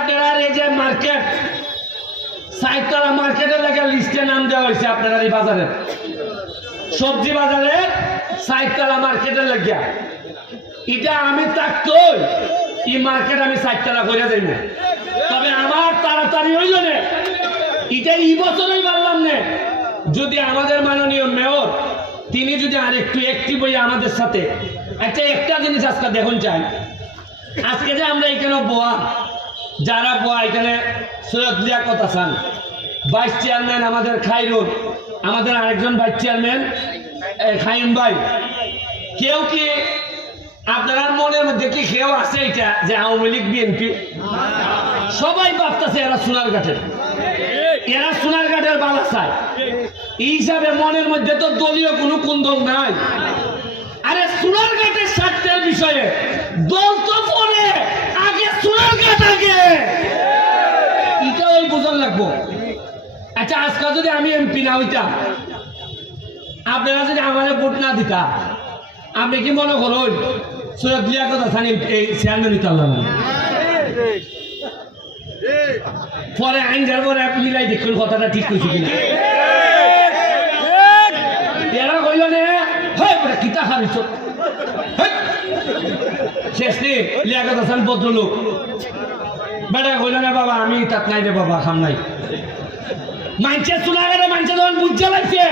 আপনারা এই যে মার্কেট সাইতলা লেগে লিস্টে নাম দেওয়া হয়েছে আপনারা এই বাজারে। সবজি বাজারে সাইতলা লাগিয়া এটা আমি এই মার্কেট আমি সাইতলা করে তবে আমার তাড়াতাড়ি হইল না। এটা এই বছরই পারলাম না। যদি আমাদের মাননীয় মেয়র, তিনি যদি আরেকটু একটি বই আমাদের সাথে। আচ্ছা একটা জিনিস আজকে দেখুন চাই। আজকে যে আমরা এখানে বোয়া যারা বোয়া এখানে সৈয়দ লিয়াকত হাসান ভাইস চেয়ারম্যান আমাদের খাইরুল, আমাদের আরেকজন ভাইস চেয়ারম্যান খাইম ভাই। কেউ কি আপনার মনের মধ্যে কি কেউ আছে এটা, যে আওয়ামী লীগ, বিএনপি? সবাই ভাবতেছে এরা সোনার ঘাটের এরা সোনার ঘাটের বালা চায় এই হিসাবে মনের মধ্যে তো দলীয় কোনো কুন্দল নাই। আরে সোনার ঘাটের স্বার্থের বিষয়ে দল তো পরে এটা ওই বোঝার লাগবো? আচ্ছা আজকে যদি আমি এমপি না হইতাম, আপনারা যদি আমার ভোট না দিতা, আপনি কি মনে করুন সৈয়দ লিয়াকত হাসান এই চেয়ারম্যান হইতে পারলাম না। পরে আইন যার পরে মিলাই দেখুন কথাটা ঠিক কইছি কিনা। এরা কইল নে, হয় কিতা খারিছ শেষ নে লিয়াকত হাসান ভদ্রলোক বেটা কইল না বাবা আমি তাত নাই রে বাবা খাম নাই। মানছে চুলা গেলে মানছে তখন বুঝতে লাগছে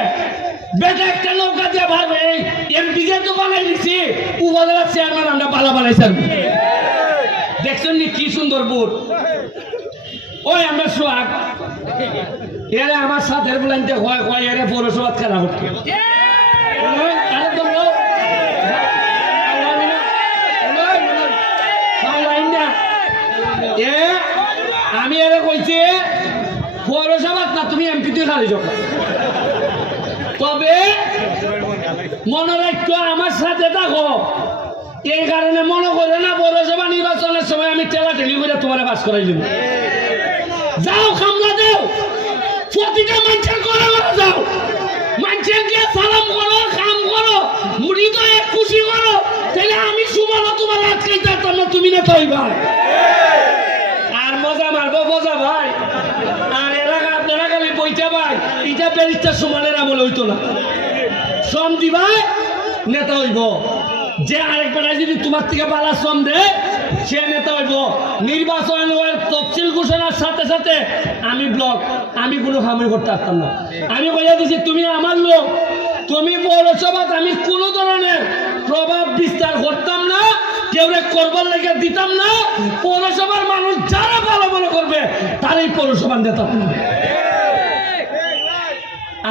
বেটা একটা নৌকা দিয়ে ভাবে এমপি যে তো বানাই দিছি উপজেলার চেয়ারম্যান আমরা পালা বানাইছেন দেখছেন নি কি সুন্দর বুট? ওই আমরা সোহাগ। এরে আমার সাথে বলাইতে হয় হয় এরে পৌরসভা খেলা হচ্ছে ওই, আরে তো লোক। এ আমি এরে কইছি পৌরসভাত তুই খালি যখন। তবে মনে রাখতো আমার সাথে থাকো। এই কারণে মনে করে না, পৌরসভা নির্বাচনের সময় আমি টেলা টেলি করে তোমার বাস করাই দিব। যাও খামলা দেও প্রতিটা মানুষের করে যাও মানুষের গিয়ে সালাম করো কাম করো মুড়ি তো এক খুশি করো তাহলে আমি সুমানো তোমার আজকে যাতাম না তুমি না তাই ভাই আর মজা মারবো মজা ভাই আর এলাকা আপনারা খালি বইটা ভাই এটা ব্যারিস্টার আমল হইতো না। শ্রম দিবাই নেতা হইব। যে আরেক বেলায় যদি তোমার থেকে বালা শ্রম দে, সে নেতা হইব। নির্বাচন তফসিল ঘোষণার সাথে সাথে আমি ব্লক, আমি কোনো খামি করতে পারতাম না। আমি বলে দিছি, তুমি আমার লোক, তুমি পৌরসভাত আমি কোনো ধরনের প্রভাব বিস্তার করতাম না, কেউ করবার লেগে দিতাম না। পৌরসভার মানুষ যারা ভালো মনে করবে, তারাই পৌরসভার নেতা।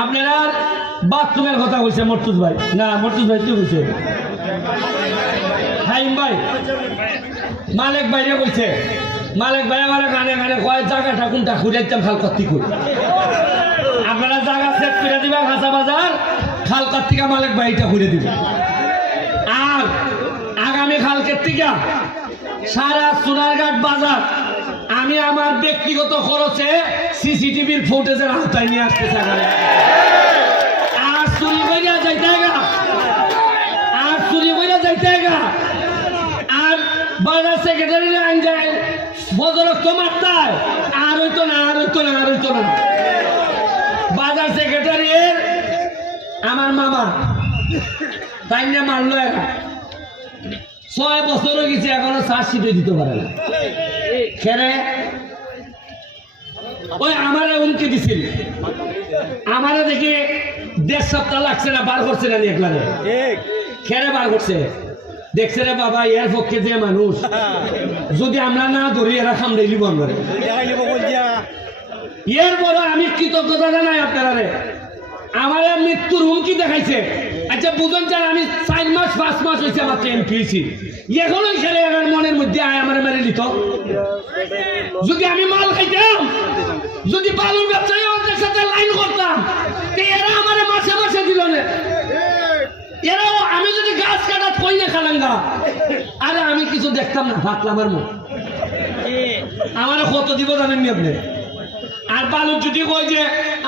আপনারা বাথরুমের কথা কইছে মর্তুজ ভাই। না, মর্তুজ ভাই তুই কইছে? হাইম ভাই, মালিক ভাইরে কইছে, মালিক ভাই আমার গানে গানে কয়, জায়গাটা কোনটা খুঁজাইতাম খাল কত্তি কই? আপনারা জায়গা সেট করে দিবা খাসা বাজার খাল কত্তিকা মালিক ভাইটা ঘুরে দিবে। আর আগামী খালকের থেকে সারা সোনারঘাট বাজার আমি আমার ব্যক্তিগত খরচে সিসিটিভির ফুটেজের আওতায় নিয়ে আসতে চাই আর চুরি কইরা যাইতে আর চুরি কইরা যাইতে আর বাজার সেক্রেটারি আইন যায় বদরক্ত মারতায়। আর হইতো না, আর হইতো না, আর হইতো না। বাজার সেক্রেটারি আমার মামা, তাই না মারলো একা ছয় বছর হয়ে গেছে, এখনও চার্জশিটে দিতে পারে না। খেরে ওই আমারে হুমকি দিছিল। আমারে দেখি দেড় সপ্তাহ লাগছে না বার করছে না খেরে বার করছে। দেখছে রে বাবা এর পক্ষে যে মানুষ। যদি আমরা না ধরি এরা সামনে লিব আমরা। এর বড় আমি কৃতজ্ঞতা জানাই আপনারা রে আমার মৃত্যুর হুমকি দেখাইছে। আচ্ছা বুঝুন চান আমি চার মাস, পাঁচ মাস হয়েছে আমার ট্রেন পেয়েছি এখনও খেলে আমার মনের মধ্যে আয় আমার মেরে নিত। যদি আমি মাল খাইতাম, যদি বালুর ব্যবসায়ী ওদের সাথে লাইন করতাম এরা আমার মাসে মাসে দিল না। এরাও, আমি যদি গাছ কাটা কই না খালাঙ্গা? আরে, আমি কিছু দেখতাম না ভাবলাম আর মুখ। আমার কত দিব জানেননি আপনি? আর বালু যদি কই যে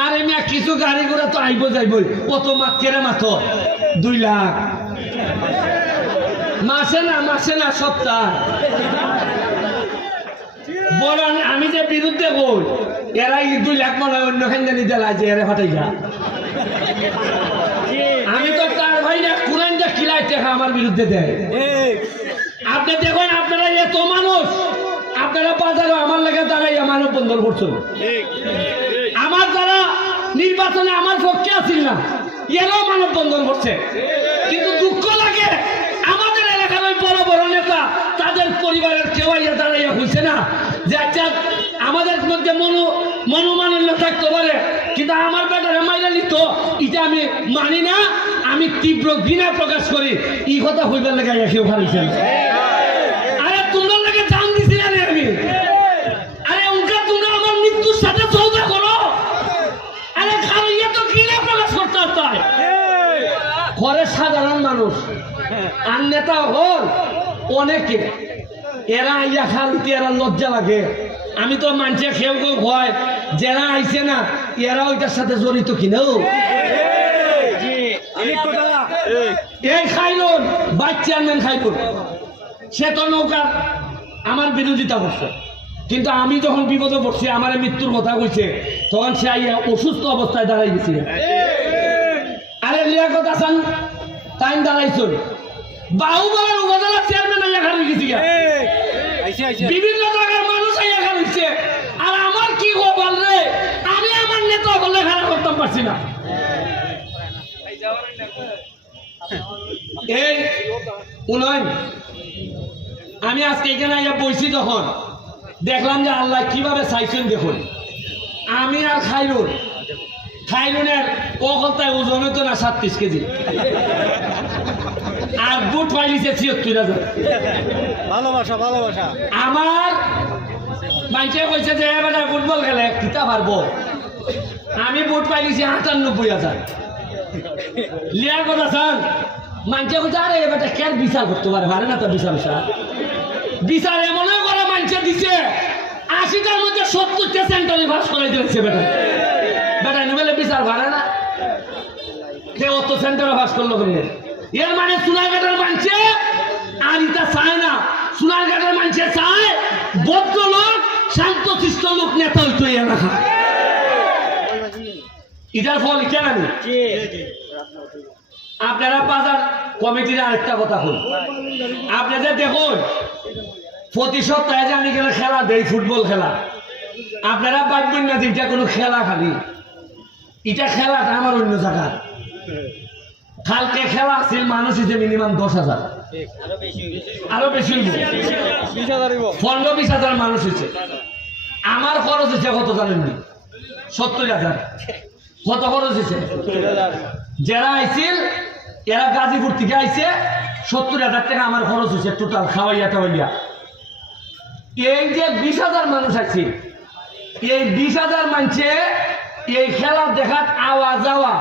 আরে মিয়া কিছু গাড়ি ঘোড়া তো আইব যাইব কত মাত কেরে মাত দুই লাখ। মাসে না মাসে না সপ্তাহ। বরং আমি যে বিরুদ্ধে কই এরা দুই লাখ মনে হয় অন্য খান জানি দেলা যে এরা ফাটাই যা আমি তো তার ভাই না কুরান যা টেকা আমার বিরুদ্ধে দেয়। আপনি দেখুন বন্ধন করছেন আমার দ্বারা নির্বাচনে আমার পক্ষে আসিল না, এরাও মানব বন্ধন করছে। কিন্তু দুঃখ লাগে, আমাদের এলাকার ওই বড় বড় নেতা, তাদের পরিবারের কেউ ইয়ে দাঁড়াইয়া হয়েছে না। যে আচ্ছা আমাদের মধ্যে মনো মনোমালিন্য থাকতে পারে, কিন্তু আমার বেটারে মাইরা নিত, এটা আমি মানি না, আমি তীব্র ঘৃণা প্রকাশ করি। এই কথা হইবার লেগে কেউ ভাবিছেন আরে তোমরা লাগে জান দিছি না রে আমি আরে উনকা তোমরা আমার মৃত্যুর সাথে সৌদা করো আরে খালি ইয়ে তো ঘৃণা প্রকাশ করতে হয় ঘরে সাধারণ মানুষ আর নেতা হল অনেকে। এরা আইয়া খালতে এরা লজ্জা লাগে। আমি তো মানছে খেউ কেউ ভয়। যারা আইছে না এরা ওইটার সাথে জড়িত কিনেও এই খাইলুন ভাইস চেয়ারম্যান খাইলুন। সে তো নৌকার আমার বিরোধিতা করছে। কিন্তু আমি যখন বিপদে পড়ছি আমার মৃত্যুর কথা কইছে তখন সে আইয়া অসুস্থ অবস্থায় দাঁড়াই গেছিল আরে লিয়াকত আসান টাইম দাঁড়াইছুন। বাহুবলের উপজেলা চেয়ারম্যান আইয়া খালি গেছি। বিভিন্ন জায়গার মানুষ আইয়া খালিছে আর আমার কি গোপাল রে? আমি আমার নেতা বলে খারাপ করতে পারছি না। এই উনয়ন আমি আজকে এখানে আইয়া বইছি যখন। দেখলাম যে আল্লাহ কীভাবে চাইছেন দেখুন। আমি আর খাইরুন খাইরুনের কলকাতায় ওজন হতো না সাতত্রিশ কেজি। আর বুট পাইলিছে ছিয়ত্তর হাজার। ভালোবাসা ভালোবাসা। আমার মাইকে কইছে যে এবারে ফুটবল খেলে কিতা পারব। আমি বুট পাইলিছি আটানব্বই হাজার। লিয়ার কথা স্যার মাইকে কইছে আরে এবারে কেন বিচার করতে পারে? পারে না তো বিচার বিচার বিচার এমনও করে মাইকে দিছে আশিটার মধ্যে সত্তরটা সেন্টারে ভাস করে দিয়েছে বেটা। বেটা নিবেলে বিচার পারে না। কে অত সেন্টারে ভাস করল বললেন এর মানে সোনারঘাটের মানছে আর ইটা চায় না। সোনারঘাটের মানছে চায় ভদ্রলোক শান্ত শিষ্ট লোক নেতা হইতো এই এলাকা ইটার ফল কেন আমি আপনারা বাজার কমিটির আরেকটা কথা হল আপনাদের দেখুন প্রতি সপ্তাহে যে আমি গেলে খেলা দেই ফুটবল খেলা। আপনারা পারবেন না যে এটা কোনো খেলা খালি। এটা খেলাটা আমার অন্য জায়গা কালকে খেলা আছিল মানুষ হিসেবে মিনিমাম দশ হাজার। আরও বেশি পনেরো বিশ হাজার মানুষ হয়েছে। আমার খরচ হয়েছে কত জানেননি সত্তর হাজার। কত খরচ হয়েছে? যারা আইছিল এরা গাজীপুর থেকে আইছে সত্তর হাজার টাকা আমার খরচ হয়েছে টোটাল খাওয়াইয়া টাওয়াইয়া। এই যে বিশ হাজার মানুষ আছে এই বিশ হাজার মানুষে এই খেলা দেখাত আওয়া যাওয়া